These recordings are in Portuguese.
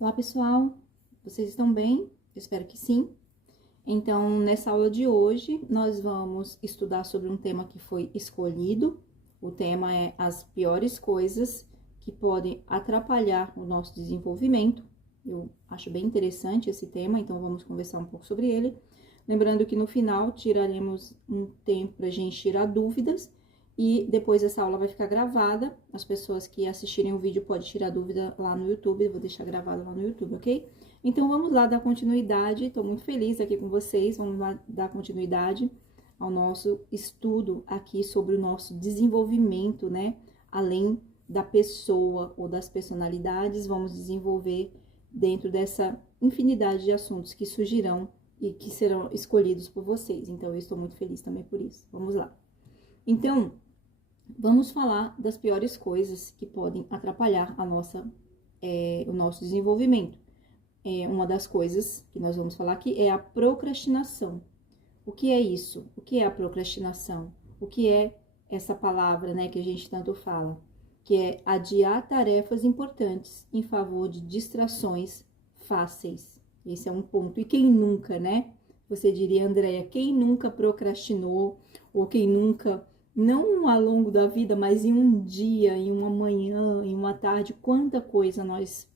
Olá pessoal, vocês estão bem? Eu espero que sim. Então, nessa aula de hoje, nós vamos estudar sobre um tema que foi escolhido. O tema é as piores coisas que podem atrapalhar o nosso desenvolvimento. Eu acho bem interessante esse tema, então vamos conversar um pouco sobre ele. Lembrando que no final tiraremos um tempo para a gente tirar dúvidas e depois essa aula vai ficar gravada. As pessoas que assistirem o vídeo podem tirar dúvida lá no YouTube, eu vou deixar gravado lá no YouTube, ok? Então, vamos lá dar continuidade. Estou muito feliz aqui com vocês. Vamos lá dar continuidade ao nosso estudo aqui sobre o nosso desenvolvimento, né? Além da pessoa ou das personalidades, vamos desenvolver dentro dessa infinidade de assuntos que surgirão e que serão escolhidos por vocês. Então, eu estou muito feliz também por isso. Vamos lá. Então, vamos falar das piores coisas que podem atrapalhar o nosso desenvolvimento. Uma das coisas que nós vamos falar aqui é a procrastinação. O que é isso? O que é a procrastinação? O que é essa palavra, né, que a gente tanto fala? Que é adiar tarefas importantes em favor de distrações fáceis. Esse é um ponto. E quem nunca, né? Você diria, Andréia, quem nunca procrastinou? Ou quem nunca, não ao longo da vida, mas em um dia, em uma manhã, em uma tarde, quanta coisa nós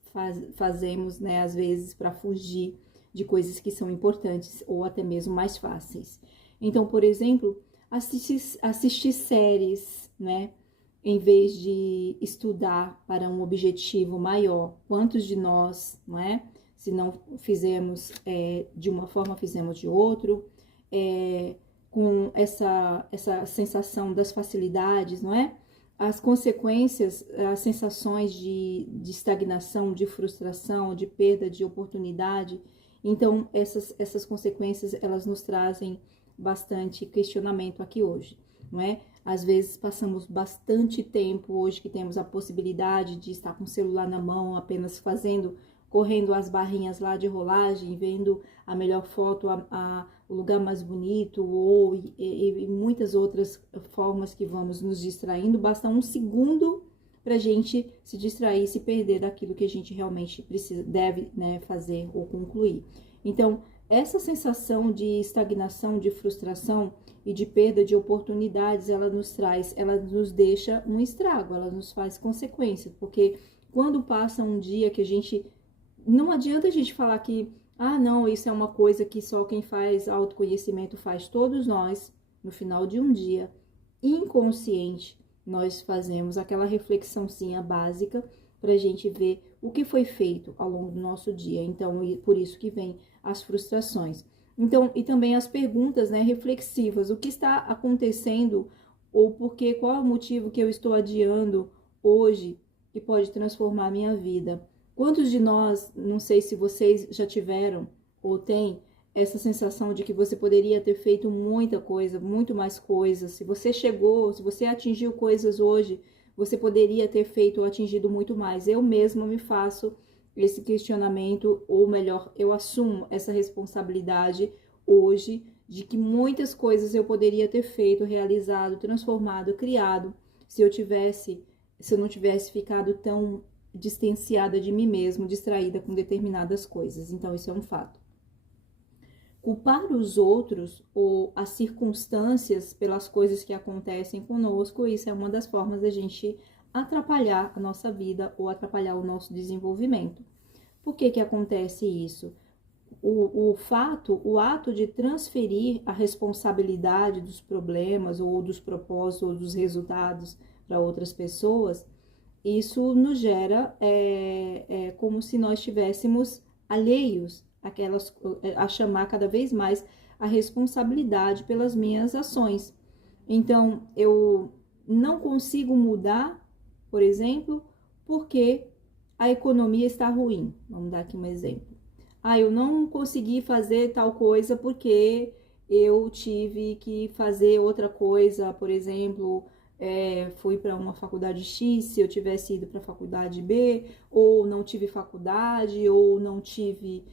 fazemos, né, às vezes, para fugir de coisas que são importantes ou até mesmo mais fáceis. Então, por exemplo, assistir séries, né, em vez de estudar para um objetivo maior. Quantos de nós, não é? Se não fizemos de uma forma, fizemos de outro, com essa sensação das facilidades, não é? As consequências, as sensações de estagnação, de frustração, de perda de oportunidade. Então, essas consequências, elas nos trazem bastante questionamento aqui hoje, não é? Às vezes, passamos bastante tempo hoje que temos a possibilidade de estar com o celular na mão, apenas correndo as barrinhas lá de rolagem, vendo a melhor foto, o lugar mais bonito, ou e muitas outras formas que vamos nos distraindo. Basta um segundo para a gente se distrair, se perder daquilo que a gente realmente deve, né, fazer ou concluir. Então, essa sensação de estagnação, de frustração e de perda de oportunidades, ela nos deixa um estrago, ela nos faz consequências, porque quando passa um dia que a gente... Não adianta a gente falar que, não, isso é uma coisa que só quem faz autoconhecimento faz. Todos nós, no final de um dia, inconsciente, nós fazemos aquela reflexãozinha básica para a gente ver o que foi feito ao longo do nosso dia. Então, por isso que vem as frustrações. Então, e também as perguntas, né, reflexivas. O que está acontecendo ou qual é o motivo que eu estou adiando hoje que pode transformar a minha vida? Quantos de nós, não sei se vocês já tiveram ou têm essa sensação de que você poderia ter feito muita coisa, muito mais coisas. Se você atingiu coisas hoje, você poderia ter feito ou atingido muito mais. Eu mesma me faço esse questionamento, ou melhor, eu assumo essa responsabilidade hoje de que muitas coisas eu poderia ter feito, realizado, transformado, criado, se eu não tivesse ficado tão distanciada de mim mesmo, distraída com determinadas coisas. Então, isso é um fato. Culpar os outros ou as circunstâncias pelas coisas que acontecem conosco, isso é uma das formas da gente atrapalhar a nossa vida ou atrapalhar o nosso desenvolvimento. Por que acontece isso? O ato de transferir a responsabilidade dos problemas ou dos propósitos ou dos resultados para outras pessoas, isso nos gera como se nós estivéssemos alheios a chamar cada vez mais a responsabilidade pelas minhas ações. Então, eu não consigo mudar, por exemplo, porque a economia está ruim. Vamos dar aqui um exemplo. Eu não consegui fazer tal coisa porque eu tive que fazer outra coisa, por exemplo... fui para uma faculdade X, se eu tivesse ido para a faculdade B, ou não tive faculdade, ou não tive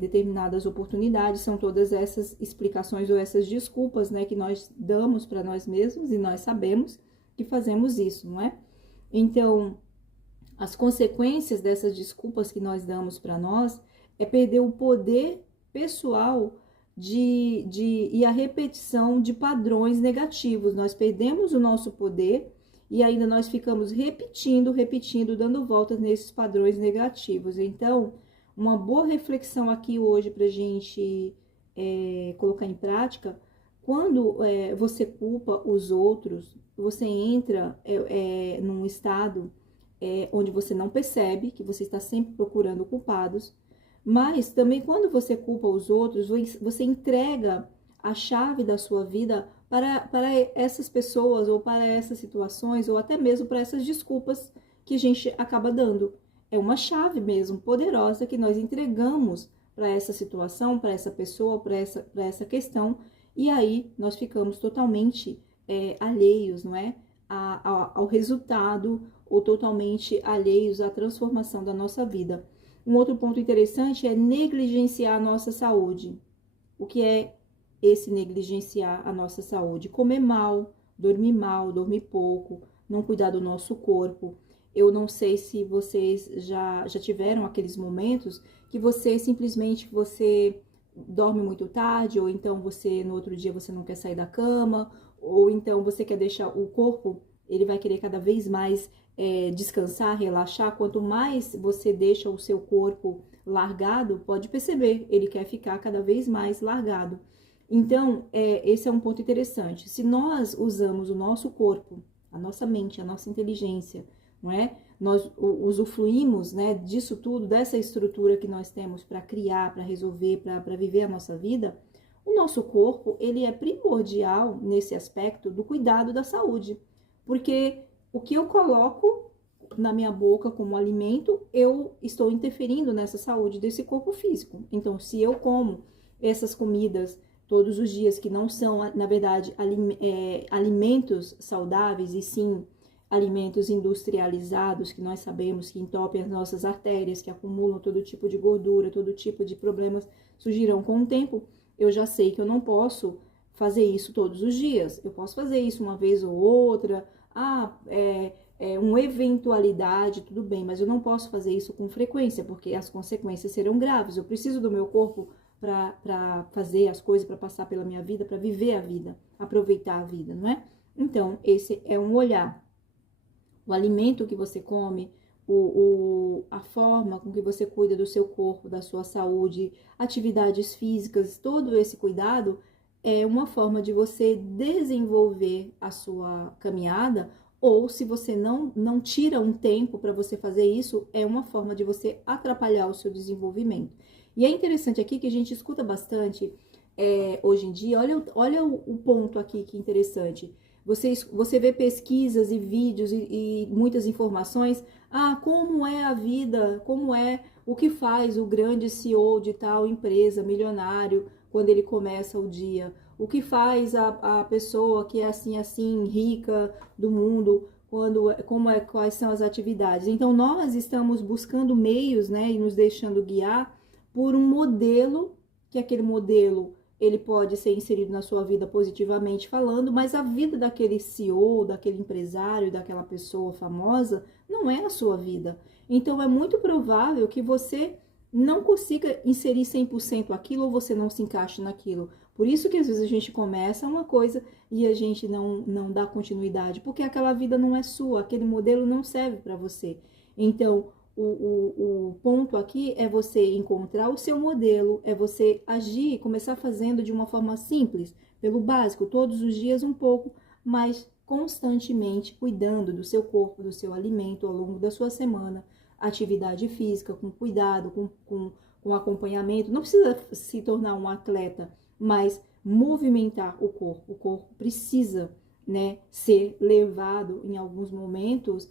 determinadas oportunidades. São todas essas explicações ou essas desculpas, né, que nós damos para nós mesmos, e nós sabemos que fazemos isso, não é? Então, As consequências dessas desculpas que nós damos para nós é perder o poder pessoal e a repetição de padrões negativos. Nós perdemos o nosso poder e ainda nós ficamos repetindo, dando voltas nesses padrões negativos. Então, uma boa reflexão aqui hoje para a gente colocar em prática: quando você culpa os outros, você entra num estado onde você não percebe que você está sempre procurando culpados, mas também quando você culpa os outros, você entrega a chave da sua vida para essas pessoas, ou para essas situações, ou até mesmo para essas desculpas que a gente acaba dando. É uma chave mesmo poderosa que nós entregamos para essa situação, para essa pessoa, para essa questão, e aí nós ficamos totalmente alheios, não é? Ao resultado, ou totalmente alheios à transformação da nossa vida. Um outro ponto interessante é negligenciar a nossa saúde. O que é esse negligenciar a nossa saúde? Comer mal, dormir pouco, não cuidar do nosso corpo. Eu não sei se vocês já tiveram aqueles momentos que você simplesmente dorme muito tarde, ou então no outro dia você não quer sair da cama, ou então você quer deixar o corpo, ele vai querer cada vez mais descansar, relaxar. Quanto mais você deixa o seu corpo largado, pode perceber, ele quer ficar cada vez mais largado. Então, esse é um ponto interessante. Se nós usamos o nosso corpo, a nossa mente, a nossa inteligência, não é? Nós usufruímos, né, disso tudo, dessa estrutura que nós temos para criar, para resolver, para viver a nossa vida. O nosso corpo, ele é primordial nesse aspecto do cuidado da saúde, porque o que eu coloco na minha boca como alimento, eu estou interferindo nessa saúde desse corpo físico. Então, se eu como essas comidas todos os dias, que não são, na verdade, alimentos saudáveis, e sim alimentos industrializados, que nós sabemos que entopem as nossas artérias, que acumulam todo tipo de gordura, todo tipo de problemas, surgirão com o tempo. Eu já sei que eu não posso fazer isso todos os dias. Eu posso fazer isso uma vez ou outra, uma eventualidade, tudo bem, mas eu não posso fazer isso com frequência, porque as consequências serão graves. Eu preciso do meu corpo para fazer as coisas, para passar pela minha vida, para viver a vida, aproveitar a vida, não é? Então, esse é um olhar. O alimento que você come, a forma com que você cuida do seu corpo, da sua saúde, atividades físicas, todo esse cuidado é uma forma de você desenvolver a sua caminhada, ou se você não tira um tempo para você fazer isso, é uma forma de você atrapalhar o seu desenvolvimento. E é interessante aqui que a gente escuta bastante hoje em dia. Olha o ponto aqui que interessante. Você vê pesquisas e vídeos e muitas informações. Como é a vida, o que faz o grande CEO de tal empresa, milionário, quando ele começa o dia? O que faz a pessoa que é assim, rica do mundo, quais são as atividades? Então, nós estamos buscando meios, né, e nos deixando guiar por um modelo, que aquele modelo ele pode ser inserido na sua vida positivamente falando, mas a vida daquele CEO, daquele empresário, daquela pessoa famosa, não é a sua vida. Então, é muito provável que você não consiga inserir 100% aquilo, ou você não se encaixe naquilo. Por isso que às vezes a gente começa uma coisa e a gente não dá continuidade, porque aquela vida não é sua, aquele modelo não serve para você. Então, o ponto aqui é você encontrar o seu modelo, é você agir, começar fazendo de uma forma simples, pelo básico, todos os dias um pouco, mas constantemente cuidando do seu corpo, do seu alimento ao longo da sua semana, atividade física, com cuidado, com acompanhamento. Não precisa se tornar um atleta, mas movimentar o corpo. O corpo precisa, né, ser levado em alguns momentos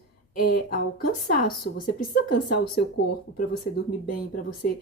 ao cansaço. Você precisa cansar o seu corpo para você dormir bem, para você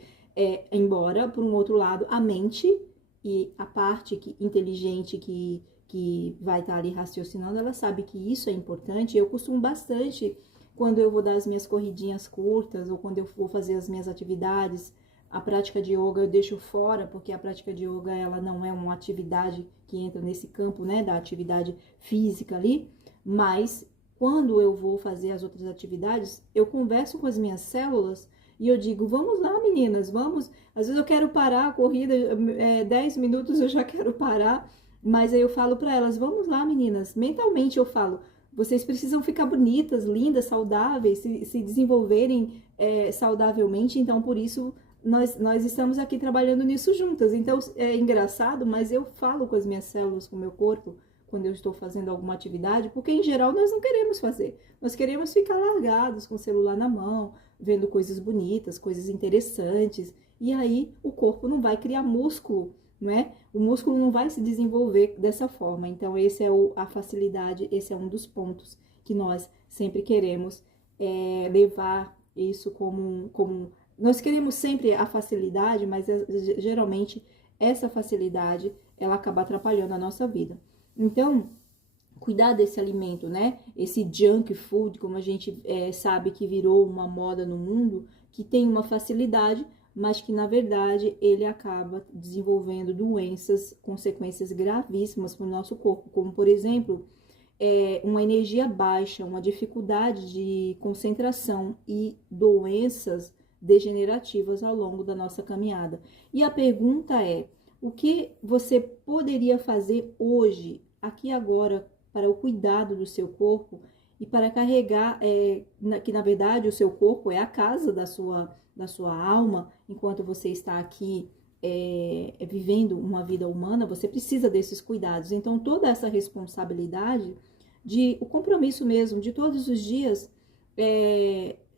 embora, por um outro lado, a mente e a parte inteligente que vai estar ali raciocinando, ela sabe que isso é importante. Eu costumo bastante, quando eu vou dar as minhas corridinhas curtas, ou quando eu vou fazer as minhas atividades, a prática de yoga eu deixo fora, porque a prática de yoga ela não é uma atividade que entra nesse campo, né, da atividade física ali, mas quando eu vou fazer as outras atividades, eu converso com as minhas células e eu digo, vamos lá, meninas, vamos. Às vezes eu quero parar a corrida, 10 minutos eu já quero parar, mas aí eu falo para elas, vamos lá, meninas. Mentalmente eu falo, vocês precisam ficar bonitas, lindas, saudáveis, se desenvolverem saudavelmente, então por isso nós estamos aqui trabalhando nisso juntas. Então é engraçado, mas eu falo com as minhas células, com o meu corpo, quando eu estou fazendo alguma atividade, porque em geral nós não queremos fazer. Nós queremos ficar largados com o celular na mão, vendo coisas bonitas, coisas interessantes, e aí o corpo não vai criar músculo, não é? O músculo não vai se desenvolver dessa forma. Então, esse é a facilidade, esse é um dos pontos que nós sempre queremos levar isso como. Nós queremos sempre a facilidade, mas geralmente essa facilidade ela acaba atrapalhando a nossa vida. Então, cuidar desse alimento, né? Esse junk food, como a gente sabe que virou uma moda no mundo, que tem uma facilidade, mas que na verdade ele acaba desenvolvendo doenças, consequências gravíssimas para o nosso corpo, como por exemplo, uma energia baixa, uma dificuldade de concentração e doenças degenerativas ao longo da nossa caminhada. E a pergunta é, o que você poderia fazer hoje, aqui e agora, para o cuidado do seu corpo e para carregar, que na verdade o seu corpo é a casa da sua alma, enquanto você está aqui vivendo uma vida humana, você precisa desses cuidados. Então, toda essa responsabilidade, o compromisso mesmo, de todos os dias,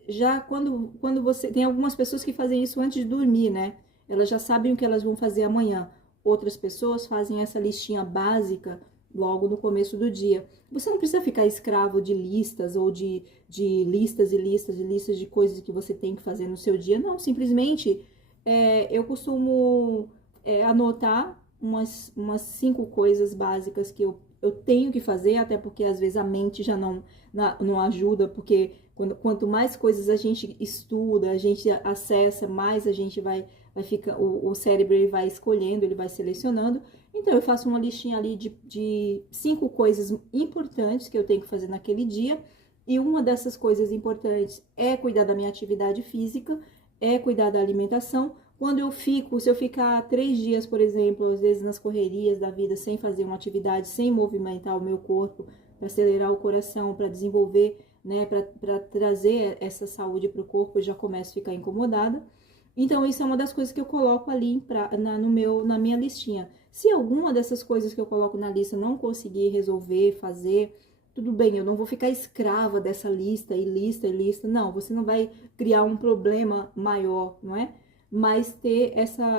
já quando você... Tem algumas pessoas que fazem isso antes de dormir, né? Elas já sabem o que elas vão fazer amanhã. Outras pessoas fazem essa listinha básica logo no começo do dia. Você não precisa ficar escravo de listas ou de listas e listas e listas de coisas que você tem que fazer no seu dia. Não, simplesmente eu costumo anotar umas 5 coisas básicas que eu tenho que fazer, até porque às vezes a mente já não ajuda, porque quanto mais coisas a gente estuda, a gente acessa, mais a gente vai ficar, o cérebro ele vai escolhendo, ele vai selecionando. Então eu faço uma listinha ali de 5 coisas importantes que eu tenho que fazer naquele dia, e uma dessas coisas importantes é cuidar da minha atividade física, é cuidar da alimentação. Se eu ficar 3 dias, por exemplo, às vezes nas correrias da vida, sem fazer uma atividade, sem movimentar o meu corpo, para acelerar o coração, para desenvolver, né, para trazer essa saúde para o corpo, eu já começo a ficar incomodada. Então, isso é uma das coisas que eu coloco ali na minha listinha. Se alguma dessas coisas que eu coloco na lista não conseguir resolver, fazer, tudo bem, eu não vou ficar escrava dessa lista e lista e lista. Não, você não vai criar um problema maior, não é? Mas ter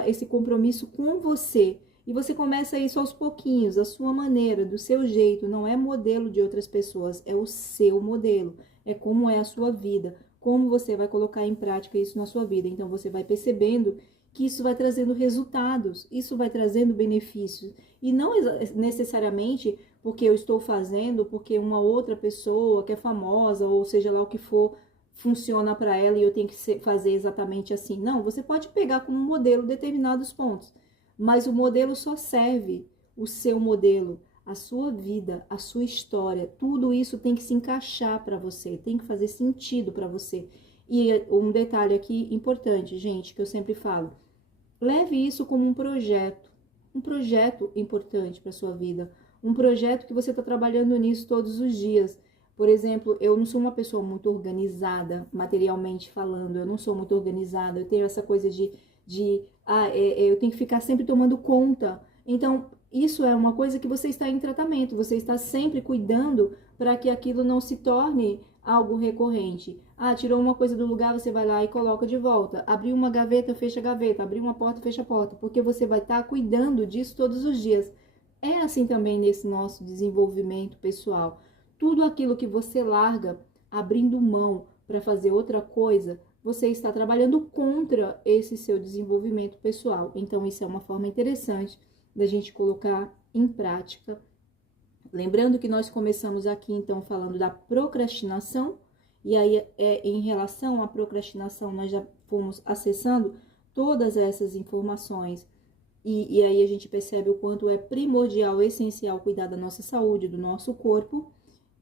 esse compromisso com você. E você começa isso aos pouquinhos, a sua maneira, do seu jeito. Não é modelo de outras pessoas, é o seu modelo. É como é a sua vida. Como você vai colocar em prática isso na sua vida. Então, você vai percebendo que isso vai trazendo resultados, isso vai trazendo benefícios. E não necessariamente porque eu estou fazendo, porque uma outra pessoa que é famosa, ou seja lá o que for, funciona para ela e eu tenho que fazer exatamente assim. Não, você pode pegar como modelo determinados pontos, mas o modelo só serve, o seu modelo, a sua vida, a sua história, tudo isso tem que se encaixar para você, tem que fazer sentido para você. E um detalhe aqui importante, gente, que eu sempre falo, leve isso como um projeto importante para sua vida, um projeto que você está trabalhando nisso todos os dias. Por exemplo, eu não sou uma pessoa muito organizada, materialmente falando, eu não sou muito organizada, eu tenho essa coisa eu tenho que ficar sempre tomando conta. Então, isso é uma coisa que você está em tratamento, você está sempre cuidando para que aquilo não se torne algo recorrente. Tirou uma coisa do lugar, você vai lá e coloca de volta. Abriu uma gaveta, fecha a gaveta. Abriu uma porta, fecha a porta. Porque você vai estar cuidando disso todos os dias. É assim também nesse nosso desenvolvimento pessoal. Tudo aquilo que você larga, abrindo mão para fazer outra coisa, você está trabalhando contra esse seu desenvolvimento pessoal. Então, isso é uma forma interessante da gente colocar em prática. Lembrando que nós começamos aqui, então, falando da procrastinação, e aí, em relação à procrastinação, nós já fomos acessando todas essas informações, e aí a gente percebe o quanto é primordial, essencial, cuidar da nossa saúde, do nosso corpo,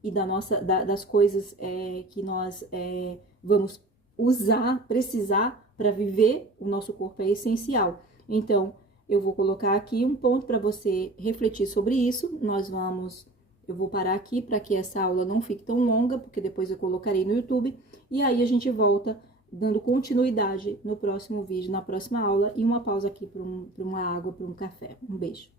e das coisas que nós vamos precisar para viver, o nosso corpo é essencial. Então, eu vou colocar aqui um ponto para você refletir sobre isso. Eu vou parar aqui para que essa aula não fique tão longa, porque depois eu colocarei no YouTube. E aí a gente volta dando continuidade no próximo vídeo, na próxima aula. E uma pausa aqui para uma água, para um café. Um beijo.